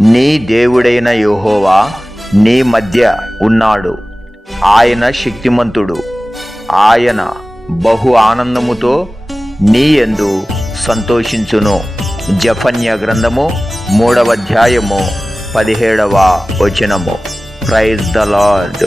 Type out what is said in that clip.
నీ దేవుడైన యెహోవా నీ మధ్య ఉన్నాడు. ఆయన శక్తిమంతుడు. ఆయన బహు ఆనందముతో నీ యందు సంతోషించును. జెఫన్య గ్రంథము 3వ అధ్యాయము 17వ వచనము. Praise the lord.